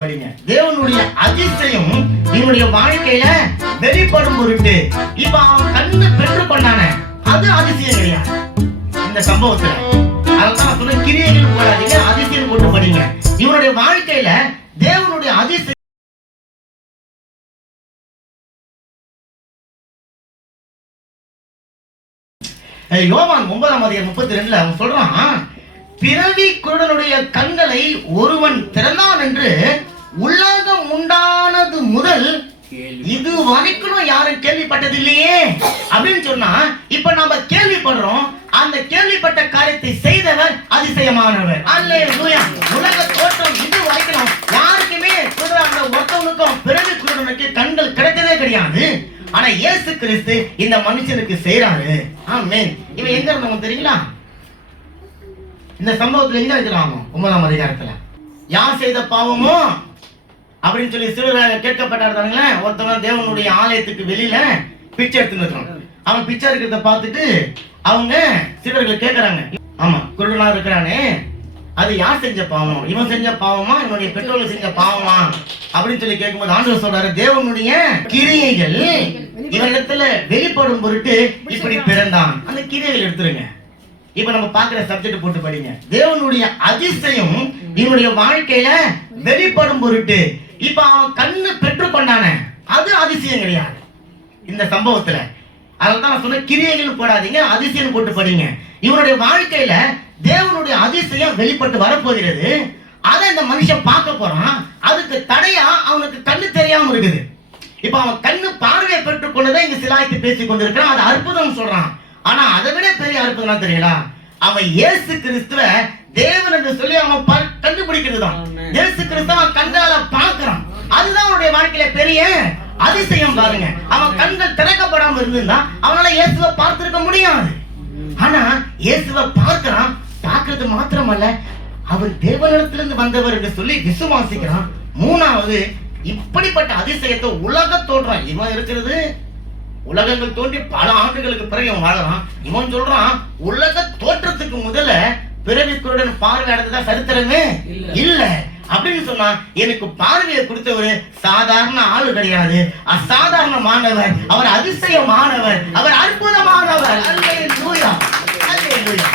தேவனுடைய அதிசயம் இவனுடைய வாழ்க்கையில வெளிப்படும் பொருட்டு இப்ப அவன் கண்ணு பெற்று கொண்டானே அது அதிசயம் கிடையாது. இந்த சம்பவத்துல அதான் சொன்ன கிரியைகள் போடாதீங்க, அதிசயம் போட்டு படிங்க. இவனுடைய வாழ்க்கையில தேவனுடைய அதிசயம் யோவான் 9:32 அவன் சொல்றான், பிறவி குருடனுடைய கண்களை ஒருவன் திறந்தான் என்று உலகம் உண்டானது முதல் இது வரைக்கும் யாரும் கேள்விப்பட்டது இல்லையே அப்படின்னு சொன்னா, இப்ப நாம கேள்விப்படுறோம். அந்த கேள்விப்பட்ட காரியத்தை செய்தவர் அதிசயமானவர். அல்லேலூயா. உலக தோற்றம் இது வரைக்கும் யாருக்குமே அந்த ஒருத்தவனுக்கும் பிறவி குருடனுக்கு கண்கள் கிடைக்கவே கிடையாது. ஆனா இயேசு கிறிஸ்து இந்த மனுஷனுக்கு செய்யறாரு. ஆமென். இவன் எங்க இருந்தவங்க தெரியுங்களா? இந்த சம்பவத்துல எங்க இருக்கிறாங்க? 9ஆம் அதிகாரத்துல யார் செய்த பாவமோ அப்படின்னு சொல்லி சிறுவராக கேட்கப்பட்டாருங்களே. ஒருத்தவங்க தேவனுடைய ஆலயத்துக்கு வெளியில பிச்சை எடுத்துன்னு இருக்கிறான். அவன் பிச்சை இருக்கிறத பார்த்துட்டு அவங்க சிறுவர்கள் கேட்கறாங்க, ஆமா குருடனா இருக்கிறானே அது யார் செஞ்ச பாவம்? இவன் செஞ்ச பாவமா இவனுடைய பெற்றோர்கள் செஞ்ச பாவமா அப்படின்னு சொல்லி கேட்கும்போது ஆண்டவர் சொல்றாரு, தேவனுடைய கிரியைகள் இவனிடத்துல வெளிப்படும் பொருட்டு இப்படி பிறந்தான். அந்த கிரியைகள் எடுத்துருங்க. இப்ப நம்ம பாக்குற சப்ஜெக்ட் போட்டு படிங்க. தேவனுடைய அதிசயம் இவனுடைய வாழ்க்கையில வெளிப்படும் பொருட்டு இப்ப அவன் கண்ணு பெற்று கொண்டானே அது அதிசயம் கிடையாது. இந்த சம்பவத்துல அதான் சொன்ன கிரியைகள் போடாதீங்க, அதிசயம் போட்டு படிங்க. இவனுடைய வாழ்க்கையில தேவனுடைய அதிசயம் வெளிப்பட்டு வரப்போகிறது. அதை இந்த மனுஷன் பார்க்க போறான். அதுக்கு தடையா அவனுக்கு கண்ணு தெரியாம இருக்குது. இப்ப அவன் கண்ணு பார்வையை பெற்றுக் கொண்டதை இங்க சிலாய்த்து பேசிக் கொண்டிருக்கிறான். அது அற்புதம் சொல்றான். ஆனா அதை விட பெரிய அற்புதம் தெரியல, அவன் இயேசு கிறிஸ்துவ தேவன் என்று சொல்லி அவன் கண்டுபிடிக்கிறது தான். இயேசு கிறிஸ்துவ கண்கால பார்க்கிறான். அதுதான் அவனுடைய வாழ்க்கையில பெரிய அதிசயம். பாருங்க, அவன் கண்கள் திறக்கப்படாம இருந்திருந்தா அவனால இயேசுவை பார்த்திருக்க முடியாது. ஆனா இயேசுவை பார்க்கிறான். பார்க்கிறது மாத்திரமல்ல, அவர் தேவனிடத்திலிருந்து வந்தவர் என்று சொல்லி விசுவாசிக்கிறான். மூணாவது, இப்படிப்பட்ட அதிசயத்தை உலக தோற்றம் இவன் இருக்கிறது, உலகங்கள் தோன்றி பல ஆண்டுகளுக்கு பிறகு இவன் வாழறான். இவன் சொல்றான், உலக தோற்றத்துக்கு முதல்ல பிறவி குருடன் பார்வை அடைந்ததா சரித்திரமே இல்ல அப்படின்னு சொன்னா, எனக்கு பார்வையை கொடுத்தவர் சாதாரண ஆளு கிடையாது, அசாதாரணமானவர், அவர் அதிசயமானவர், அவர் அற்புதமானவர். அல்லேலூயா, அல்லேலூயா.